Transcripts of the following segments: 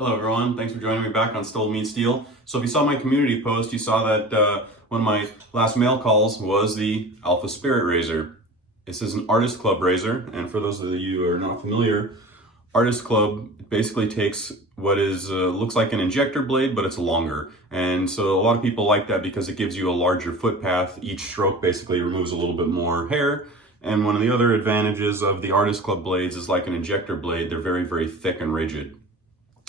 Hello everyone, thanks for joining me back on StubbleMeetsSteel. So if you saw my community post, you saw that one of my last mail calls was the Alpha Spirit razor. This is an artist club razor, and for those of you who are not familiar, artist club basically takes what is looks like an injector blade, but it's longer. And so a lot of people like that because it gives you a larger footpath. Each stroke basically removes a little bit more hair. And one of the other advantages of the artist club blades is like an injector blade, they're very, very thick and rigid.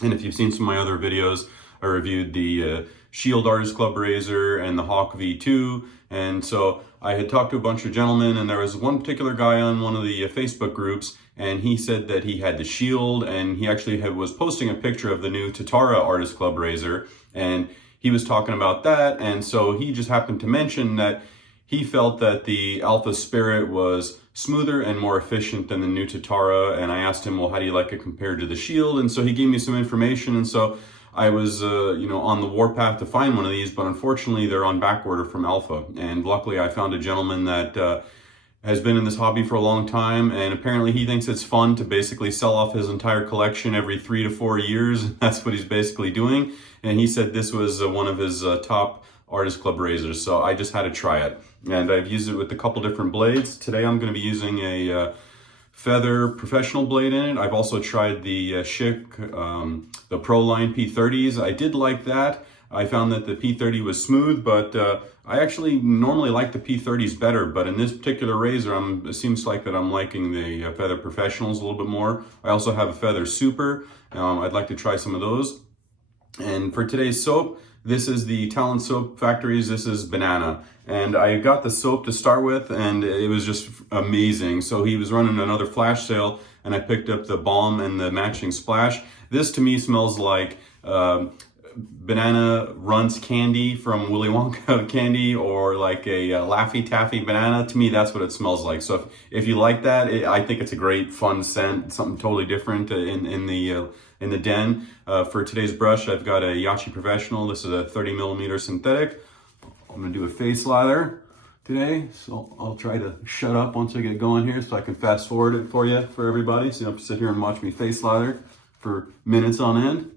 And if you've seen some of my other videos, I reviewed the Shield Artist Club razor and the Hawk V2. And so I had talked to a bunch of gentlemen, and there was one particular guy on one of the Facebook groups, and he said that he had the Shield, and he actually was posting a picture of the new Tatara Artist Club razor, and he was talking about that. And so he just happened to mention that he felt that the Alpha Spirit was smoother and more efficient than the new Tatara, and I asked him, well, how do you like it compared to the Shield? And so he gave me some information, and so I was on the warpath to find one of these, but unfortunately they're on back order from Alpha. And luckily I found a gentleman that has been in this hobby for a long time, and apparently he thinks it's fun to basically sell off his entire collection every 3 to 4 years. That's what he's basically doing, and he said this was one of his top Artist Club razors, so I just had to try it. And I've used it with a couple different blades. Today I'm going to be using a feather professional blade in it. I've also tried the Schick, the Pro Line P30s. I did like that. I found that the P30 was smooth, but I actually normally like the P30s better, but in this particular razor, it seems like that I'm liking the Feather Professionals a little bit more. I also have a Feather Super. I'd like to try some of those. And for today's soap, this is the Talent Soap Factories. This is Banana. And I got the soap to start with, and it was just amazing. So he was running another flash sale, and I picked up the balm and the matching splash. This to me smells like Banana Runts candy from Willy Wonka candy, or like a Laffy Taffy banana. To me, that's what it smells like. So if you like that, I think it's a great fun scent, something totally different in the den. For today's brush, I've got a Yaqi Professional. This is a 30mm synthetic. I'm gonna do a face lather today, so I'll try to shut up once I get going here so I can fast forward it for you, for everybody, so you don't have to sit here and watch me face lather for minutes on end.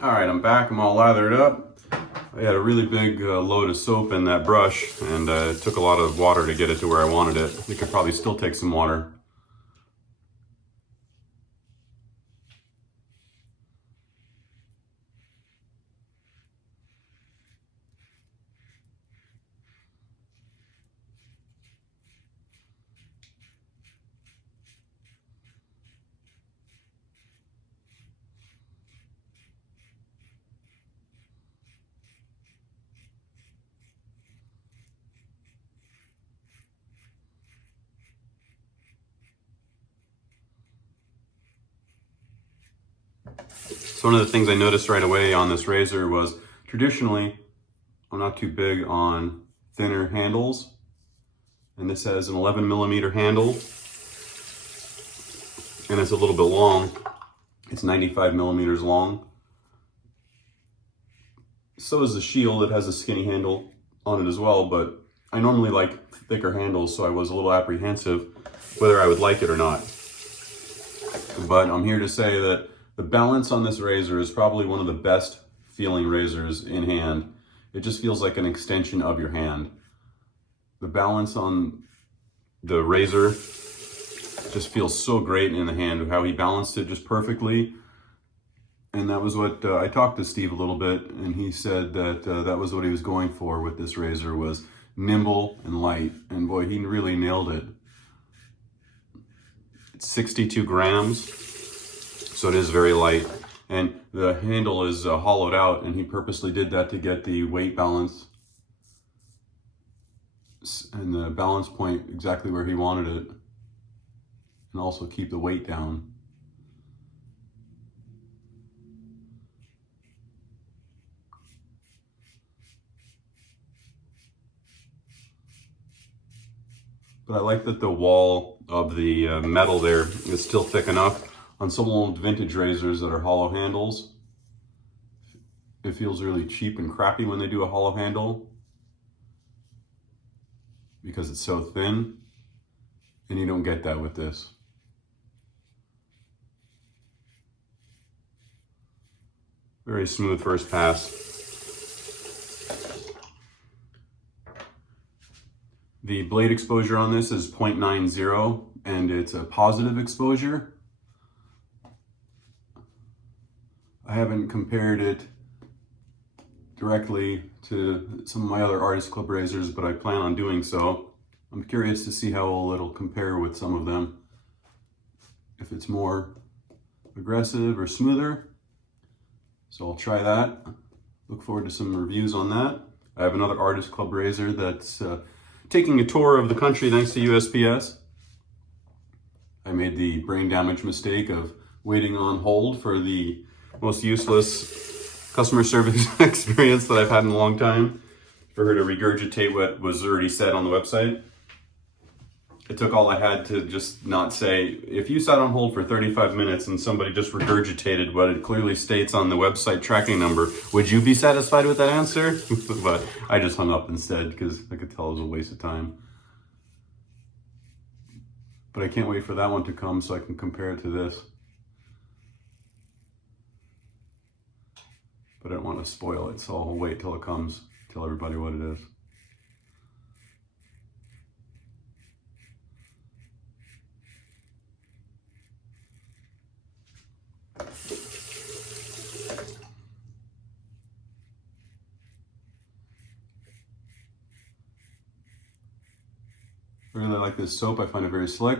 All right, I'm back. I'm all lathered up. I had a really big load of soap in that brush, and it took a lot of water to get it to where I wanted it. It could probably still take some water. So one of the things I noticed right away on this razor was, traditionally, I'm not too big on thinner handles. And this has an 11mm handle, and it's a little bit long. It's 95mm long. So is the Shield. It has a skinny handle on it as well, but I normally like thicker handles, so I was a little apprehensive whether I would like it or not. But I'm here to say that the balance on this razor is probably one of the best feeling razors in hand. It just feels like an extension of your hand. The balance on the razor just feels so great in the hand, how he balanced it just perfectly. And that was what I talked to Steve a little bit, and he said that that was what he was going for with this razor, was nimble and light. And boy, he really nailed it. It's 62 grams, so it is very light. And the handle is hollowed out, and he purposely did that to get the weight balance and the balance point exactly where he wanted it, and also keep the weight down. But I like that the wall of the metal there is still thick enough. On some old vintage razors that are hollow handles, it feels really cheap and crappy when they do a hollow handle because it's so thin, and you don't get that with this. Very smooth first pass. The blade exposure on this is 0.90, and it's a positive exposure. I haven't compared it directly to some of my other Artist Club razors, but I plan on doing so. I'm curious to see how it'll compare with some of them. If it's more aggressive or smoother. So I'll try that. Look forward to some reviews on that. I have another Artist Club razor that's taking a tour of the country thanks to USPS. I made the brain damage mistake of waiting on hold for the most useless customer service experience that I've had in a long time, for her to regurgitate what was already said on the website. It took all I had to just not say, if you sat on hold for 35 minutes and somebody just regurgitated what it clearly states on the website tracking number, would you be satisfied with that answer? But I just hung up instead because I could tell it was a waste of time. But I can't wait for that one to come so I can compare it to this. But I don't want to spoil it, so I'll wait till it comes, tell everybody what it is. I really like this soap. I find it very slick.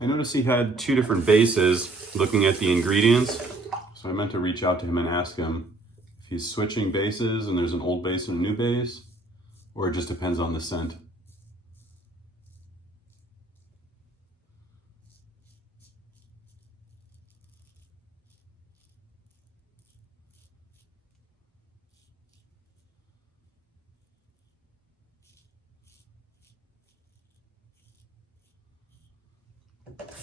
I noticed he had two different bases looking at the ingredients. So I meant to reach out to him and ask him if he's switching bases and there's an old base and a new base, or it just depends on the scent.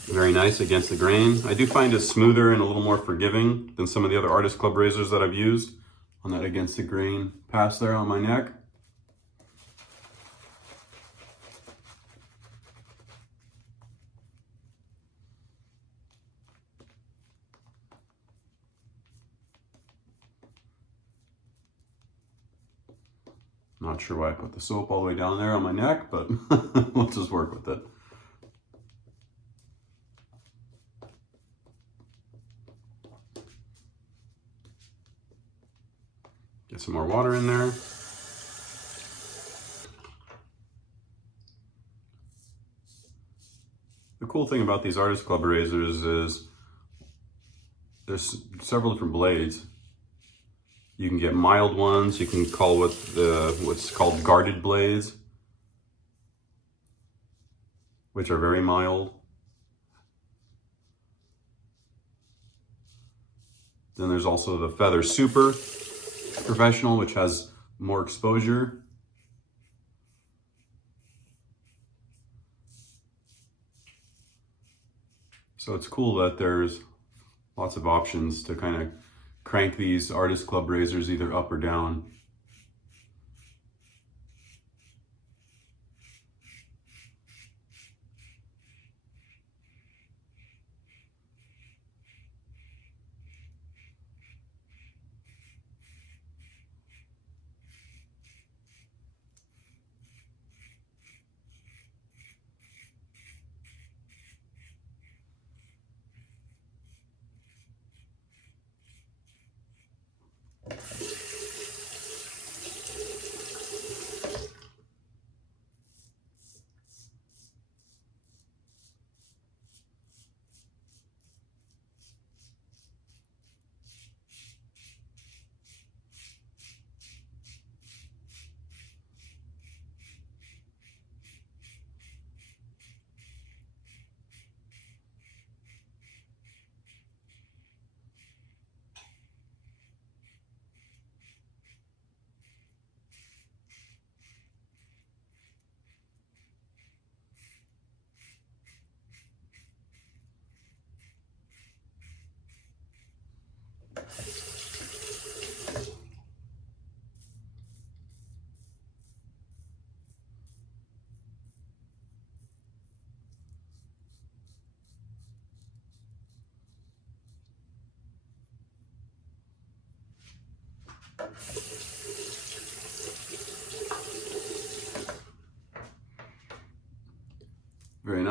Very nice against the grain. I do find it smoother and a little more forgiving than some of the other Artist Club razors that I've used on that against the grain pass there on my neck. Not sure why I put the soap all the way down there on my neck, but let's just work with it. Get some more water in there. The cool thing about these Artist Club razors is there's several different blades. You can get mild ones. You can call what's called guarded blades, which are very mild. Then there's also the Feather Super Professional, which has more exposure. So it's cool that there's lots of options to kind of crank these Artist Club razors either up or down.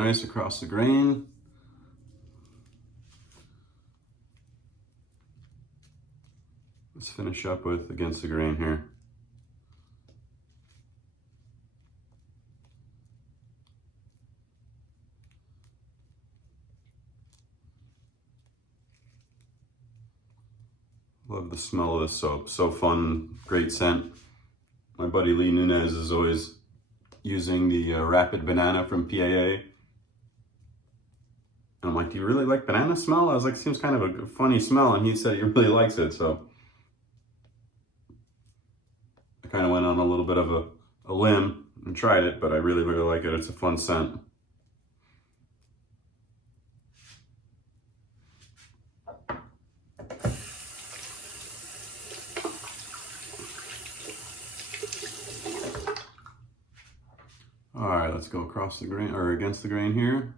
nice across the grain. Let's finish up with against the grain here. Love the smell of this soap. So fun, great scent. My buddy Lee Nunez is always using the Rapid Banana from PAA. And I'm like, do you really like banana smell? I was like, seems kind of a funny smell. And he said he really likes it. So I kind of went on a little bit of a limb and tried it, but I really, really like it. It's a fun scent. All right, let's go across the grain or against the grain here.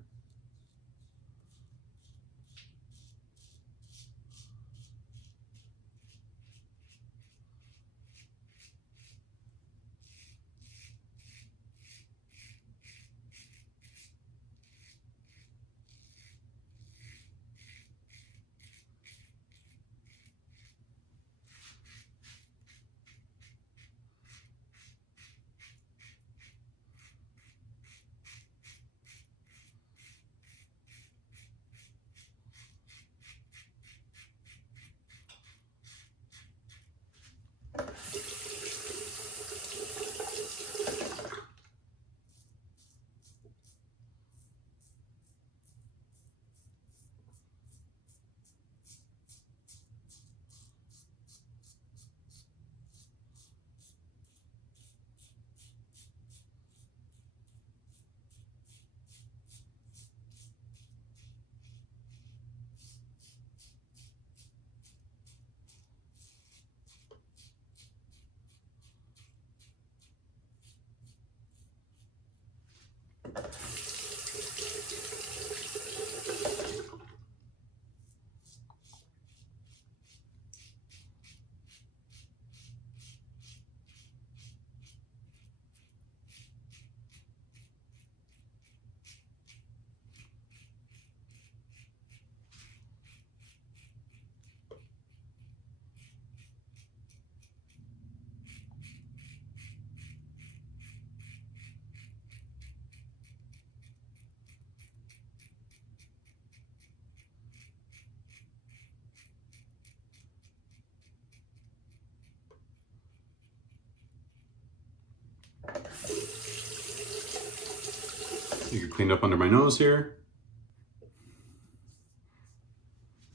You can clean up under my nose here.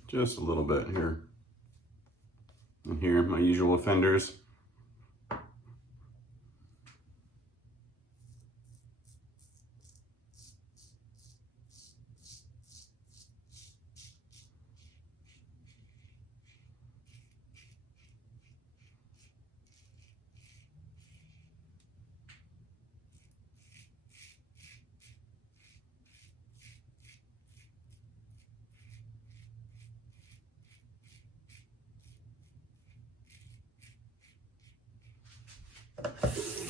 Just a little bit here. And here, my usual offenders.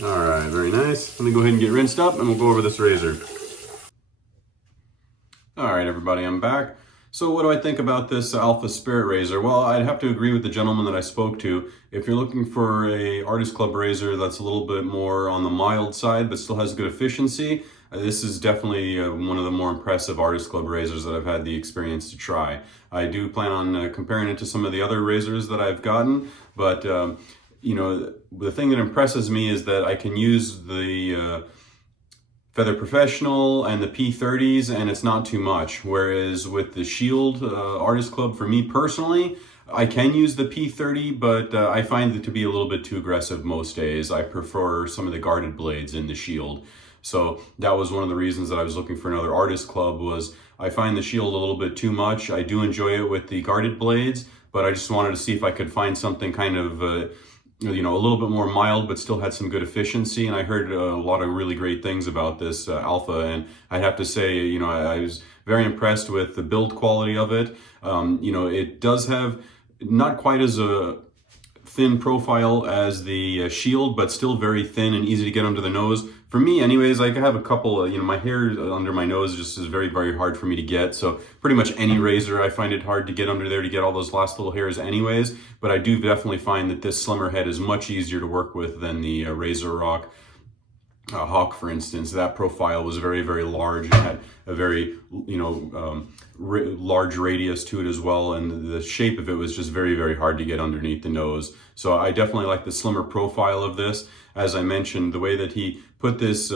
All right, very nice. Let me go ahead and get rinsed up and we'll go over this razor. All right, everybody, I'm back. So what do I think about this Alpha Spirit razor? Well, I'd have to agree with the gentleman that I spoke to. If you're looking for a Artist Club razor that's a little bit more on the mild side but still has good efficiency, this is definitely one of the more impressive Artist Club razors that I've had the experience to try. I do plan on comparing it to some of the other razors that I've gotten, but you know, the thing that impresses me is that I can use the Feather Professional and the P30s and it's not too much. Whereas with the Shield Artist Club, for me personally, I can use the P30, but I find it to be a little bit too aggressive most days. I prefer some of the guarded blades in the Shield. So that was one of the reasons that I was looking for another Artist Club. Was I find the Shield a little bit too much. I do enjoy it with the guarded blades, but I just wanted to see if I could find something kind of you know, a little bit more mild, but still had some good efficiency. And I heard a lot of really great things about this Alpha. And I'd have to say, you know, I was very impressed with the build quality of it. You know, it does have not quite as a thin profile as the Shield, but still very thin and easy to get under the nose. for me anyways, I have a couple, you know, my hair under my nose just is very, very hard for me to get. So pretty much any razor, I find it hard to get under there to get all those last little hairs anyways. But I do definitely find that this slimmer head is much easier to work with than the Razor Rock Hawk, for instance. That profile was very, very large. It had a very, you know, large radius to it as well, and the shape of it was just very, very hard to get underneath the nose. So I definitely like the slimmer profile of this. As I mentioned, the way that he put this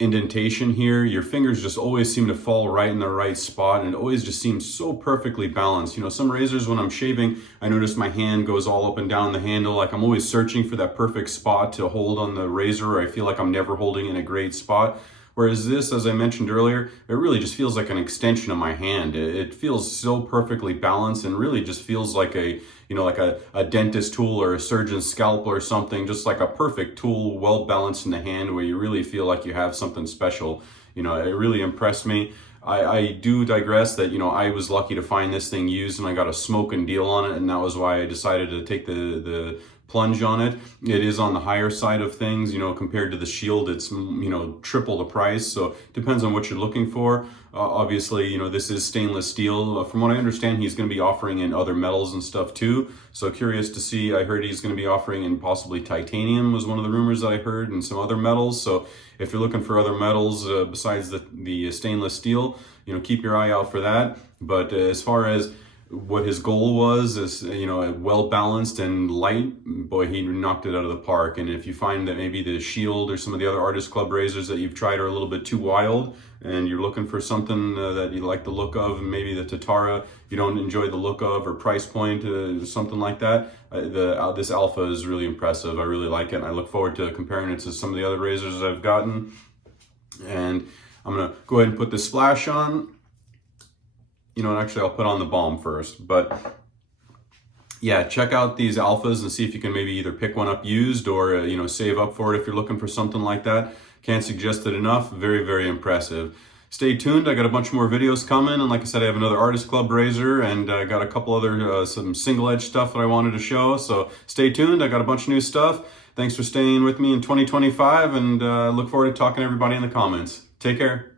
indentation here, your fingers just always seem to fall right in the right spot, and it always just seems so perfectly balanced. You know, some razors, when I'm shaving, I notice my hand goes all up and down the handle, like I'm always searching for that perfect spot to hold on the razor, or I feel like I'm never holding in a great spot. Whereas this, as I mentioned earlier, it really just feels like an extension of my hand. It feels so perfectly balanced, and really just feels like a, you know, like a dentist tool or a surgeon's scalpel or something, just like a perfect tool, well balanced in the hand, where you really feel like you have something special. You know, it really impressed me. I do digress that, you know, I was lucky to find this thing used, and I got a smoking deal on it, and that was why I decided to take the plunge on it. It is on the higher side of things, you know, compared to the Shield. It's, you know, triple the price, so it depends on what you're looking for. Obviously, you know, this is stainless steel. From what I understand, he's going to be offering in other metals and stuff too, so curious to see. I heard he's going to be offering in possibly titanium, was one of the rumors that I heard, and some other metals. So if you're looking for other metals besides the stainless steel, you know, keep your eye out for that. But as far as what his goal was, is, you know, well balanced and light, boy, he knocked it out of the park. And if you find that maybe the Shield or some of the other Artist Club razors that you've tried are a little bit too wild, and you're looking for something that you like the look of, and maybe the Tatara you don't enjoy the look of, or price point, something like that, this Alpha is really impressive. I really like it, and I look forward to comparing it to some of the other razors I've gotten. And I'm gonna go ahead and put the splash on. You know, and actually I'll put on the balm first, but yeah, check out these Alphas and see if you can maybe either pick one up used, or you know, save up for it if you're looking for something like that. Can't suggest it enough. Very, very impressive. Stay tuned. I got a bunch more videos coming, and like I said, I have another Artist Club razor, and I got a couple other some single edge stuff that I wanted to show. So stay tuned. I got a bunch of new stuff. Thanks for staying with me in 2025, and look forward to talking to everybody in the comments. Take care.